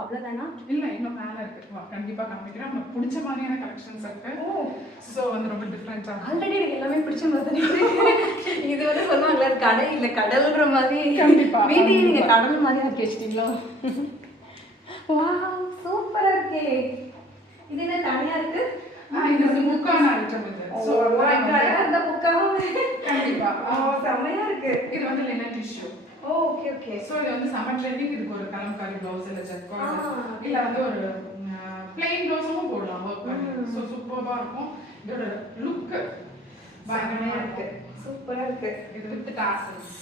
அவ்வளவுதானா? இல்ல இன்னும் மேல இருக்கு. கண்டிப்பா காமிக்கிறேன். உங்களுக்கு பிடிச்ச மாதிரியான கலெக்ஷன்ஸ் இருக்கு. சோ வந்து ரொம்ப டிஃபரெண்டா. ஆல்ரெடி எனக்கு எல்லாமே பிடிச்ச மாதிரி இருக்கு. இது வந்து சொல்லுவாங்கல்ல கடை இல்ல கடல்ன்ற மாதிரி. கண்டிப்பா. வீட்டையே நீங்க கடல் மாதிரி ஆக்கி வச்சிட்டீங்களா? வாவ் சூப்பரா இருக்கே. இது என்ன தனியா இருக்கு? இது வந்து புக்கான ஐட்டம் இது. சோ அந்த புக்காவும் கண்டிப்பா. செமையா இருக்கு. இது வந்து linen tissue. Okay okay. So இது வந்து சம்மர் ட்ரெண்டிங். இதுக்கு ஒரு கலம்காரி ப்ளவுஸ் இல்ல ஜர்கார்ட் இல்ல வந்து ஒரு பிளைன் ப்ளவுஸும் போடலாம் வர்க் பண்ணி. சோ சூப்பரா இருக்கும். இதோட லுக் பயங்கரமா இருக்கு. சூப்பரா இருக்கு. இது வித் டாசல்ஸ்.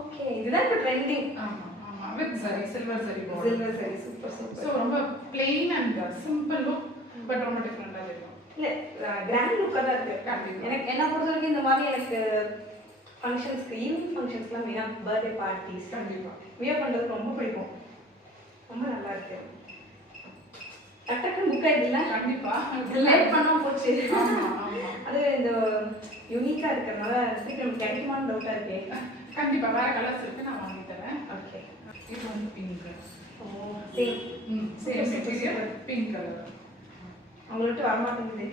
ஓகே இதுதான் இப்ப ட்ரெண்டிங். ஆமா ஆமா வித் சரி சில்வர் சரி border. சில்வர் சரி சூப்பர் சூப்பர். சோ ரொம்ப plain and simple look but ரொம்ப டிஃபரெண்டா இருக்கும். இல்ல கிராண்ட் லுக்கா தான் இருக்கு. எனக்கு என்ன பொறுத்த வரைக்கும் இந்த மாதிரி எனக்கு ஃபங்க்ஷன்ஸ்க்கு ஈவினிங் ஃபங்க்ஷன்ஸ்லாம் மெயினா பர்த்டே பார்ட்டிஸ் கண்டிப்பா வியர் பண்றது ரொம்ப பிடிக்கும். ரொம்ப நல்லா இருக்கு. டக்கு புக் ஆயிடுல கண்டிப்பா லேட் பண்ணா போச்சு. ஆமா ஆமா அது இந்த யூனிக்கா இருக்கறனால சீக்கிரம் கிடைக்குமான்னு டவுட்டா இருக்கு. கண்டிப்பா வேற கலர்ஸ் இருக்கு நான் வாங்கி தரேன். ஓகே இது வந்து pink. Same material pink colour. அவங்கள்ட்ட வர மாட்டேங்குது.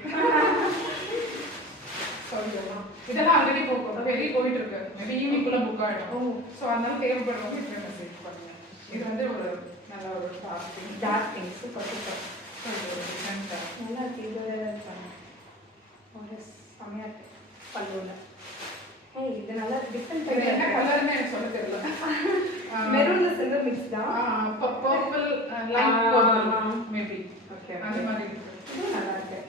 இதெல்லாம் ஆல்ரெடி வெரி போயிட்டு இருக்கு. மேபி ஈவினிங்குள்ள புக் ஆயிடும். ஸோ அதனால தேவைப்படுறவங்க இப்போ மெசேஜ் பண்ணுங்க. இது வந்து ஒரு நல்ல ஒரு டார்க் பிங்க் சூப்பர் சூப்பர். ஒரு டிஃப்ரெண்ட் நல்லா இருக்கு. இது ஒரு செமையா இருக்கு பல்லுல. இது நல்லா டிஃப்ரெண்ட். இது என்ன கலர்னு எனக்கு சொல்ல தெரியல. மெரூன்ல சில்வர் மிக்ஸ் தான். Purple light purple maybe. Okay அந்த மாதிரி இருக்கு. இது நல்லா இருக்கு.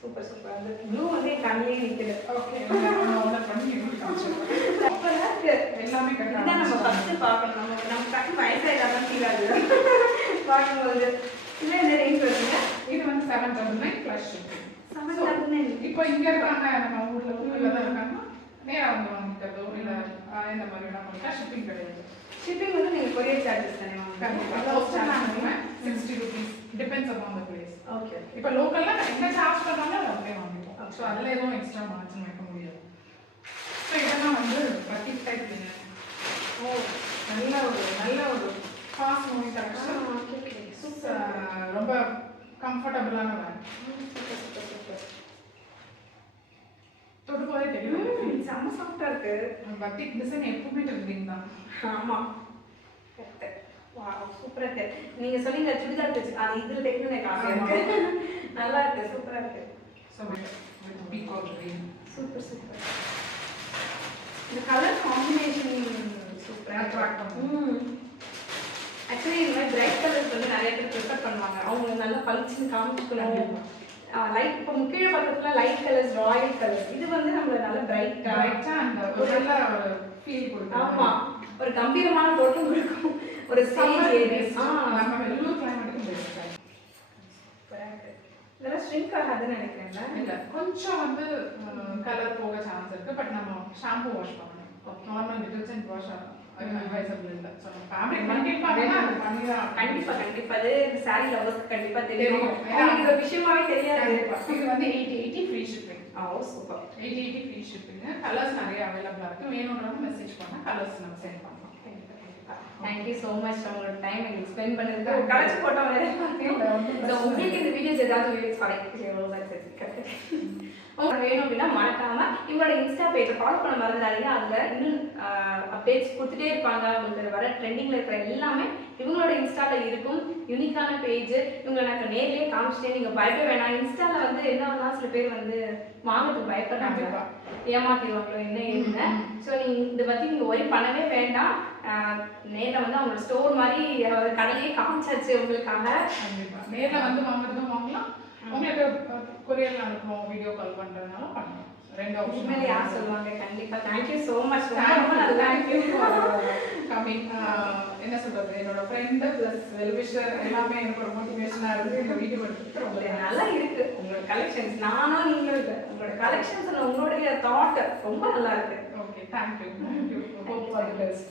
Super super. அந்த ப்ளூ வந்து கண்ணிலே நிக்குது. ஓகே நான் ஆர்டர் பண்ணி உங்களுக்கு காமிச்சேன். சூப்பரா இருக்கு. எல்லாமே கரெக்ட்டா. இத நம்ம ஃபர்ஸ்ட் பார்க்கணும். நம்ம டக்கு வயசாயிடாம ஃபீல் ஆகுது. பார்க்கும்போது இல்ல இந்த ரேஞ்ச் வருதுங்க. இது வந்து 799 plus shipping. 799. இப்போ இங்க இருக்காங்க நம்ம ஊர்ல தான் இருக்காங்க. நேரா வந்து வாங்கிட்டதோ இல்ல இந்த மாதிரி நான் பண்ணிட்டா ஷிப்பிங் கிடையாது. ஷிப்பிங் வந்து நீங்க கொரியர் சார்ஜஸ் தானே வாங்குவீங்க. 60 rupees depends upon the place. Okay. இப்போ லோக்கல்ல என்ன சார்ஜ் பண்றாங்களோ அதை அப்படியே வாங்கிப்போம். சோ அதுல எதுவும் எக்ஸ்ட்ரா மார்ஜின் வைக்க முடியாது. சோ இதெல்லாம் வந்து பட்டிக் டைப் நல்ல ஒரு fast moving collection. Okay super. ரொம்ப கம்ஃபர்ட்டபிளான வேர். Super super. தொடும்போதே தெரியும். செம்ம சாஃப்ட்டா இருக்கு. பட்டிக் டிசைன் எப்பவுமே ட்ரெண்டிங் தான். ஆமா. கரெக்ட். வாவ் சூப்பரா இருக்கு. நீங்க சொன்னீங்க சுடிதார் தைச்சு அது இதுல தைக்கணும்னு எனக்கு ஆசையா இருக்கு. நல்லா இருக்கு சூப்பரா இருக்கு. So with peacock green. Super super. இந்த கலர் காம்பினேஷன் சூப்பரா அட்ராக்ட் பண்ணும். ஆக்சுவலி இந்த மாதிரி பிரைட் கலர்ஸ் வந்து நிறைய பேர் ப்ரிஃபர் பண்ணுவாங்க. அவங்க நல்லா பளிச்சுன்னு காமிச்சுக்கணும். லைட் இப்போ முக்கிய பக்கத்துல லைட் கலர்ஸ் ராயல் கலர்ஸ் இது வந்து நம்மள நல்ல பிரைட்டா அந்த ஒரு நல்ல ஒரு ஃபீல் கொடுக்கும். ஆமா ஒரு கம்பீரமான தோற்றம் கொடுக்கும். ஒரு ஸ்டேஜ் ஏரியா நம்ம வெள்ளூர் கிளைமேட்டுக்கு பெஸ்ட். இதெல்லாம் ஸ்ட்ரிங்க் ஆகாதுன்னு நினைக்கிறேன்ல. இல்ல கொஞ்சம் வந்து கலர் போக சான்ஸ் இருக்கு. பட் நம்ம ஷாம்பு வாஷ் பண்ணணும். நார்மல் டிடர்ஜென்ட் வாஷ் அட்வைசபிள் இல்ல. சோ ஃபேப்ரிக் கண்டிப்பா அது பண்ணிதான். கண்டிப்பா கண்டிப்பா அது சாரி லவர்ஸ்க்கு கண்டிப்பா தெரியும். உங்களுக்கு இந்த விஷயமாவே தெரியாது. இது வந்து 880 ஃப்ரீ ஷிப்பிங். ஓ சூப்பர். 880 free shipping. கலர்ஸ் நிறைய அவைலபிளா இருக்கு. வேணும்னாலும் மெசேஜ் பண்ணா கலர்ஸ் நம்ம சென்ட் பண்ணலாம். Thank you so much உங்களோட டைம் எனக்கு ஸ்பெண்ட் பண்ணதுக்கு. கலச்சு போட்டோம் வேற. சோ உங்களுக்கு இந்த வீடியோஸ் ஏதாவது வீடியோஸ் வேணும் அப்படின்னா மறக்காம இவங்களோட இன்ஸ்டா பேஜை ஃபாலோ பண்ண மறந்துடாதீங்க. அதுல இன்னும் அப்டேட்ஸ் கொடுத்துட்டே இருப்பாங்க. உங்களுக்கு வர ட்ரெண்டிங்ல இருக்கிற எல்லாமே இவங்களோட இன்ஸ்டால இருக்கும். யூனிக்கான பேஜ். இவங்களை நான் நேர்லயே காமிச்சிட்டேன். நீங்க பயப்பட வேணாம். இன்ஸ்டால வந்து என்ன சில பேர் வந்து வாங்கறதுக்கு பயப்படுறாங்க. ஏமாத்திடுவாங்களோ என்ன ஏதுன்னு. ஸோ நீங்க இதை பத்தி நீங்க ஒரே பண்ணவே வேண்டாம். நேரில் வந்து அவங்களோட ஸ்டோர் மாதிரி கடையே காமிச்சாச்சு உங்களுக்காக. கண்டிப்பா நேரில் வந்து வாங்குறதும் வாங்கலாம். உங்களுக்கு கொரியர்ல அனுப்புவோம். வீடியோ கால் பண்றதுனால பண்ணலாம். ரெண்டு ஆப்ஷன் யார் சொல்லுவாங்க. கண்டிப்பா தேங்க்யூ ஸோ மச். ரொம்ப நல்லா கமிங் என்ன சொல்றது என்னோட ஃப்ரெண்டு பிளஸ் வெல்விஷர் எல்லாமே எனக்கு ஒரு மோட்டிவேஷனா இருக்கு. இந்த வீடியோ எடுத்துட்டு ரொம்ப நல்லா இருக்கு. உங்களோட கலெக்ஷன்ஸ் நானும் நீங்களும் இல்லை உங்களோட கலெக்ஷன்ஸ் உங்களுடைய தாட் ரொம்ப நல்லா இருக்கு. Okay thank you. Hope for the best.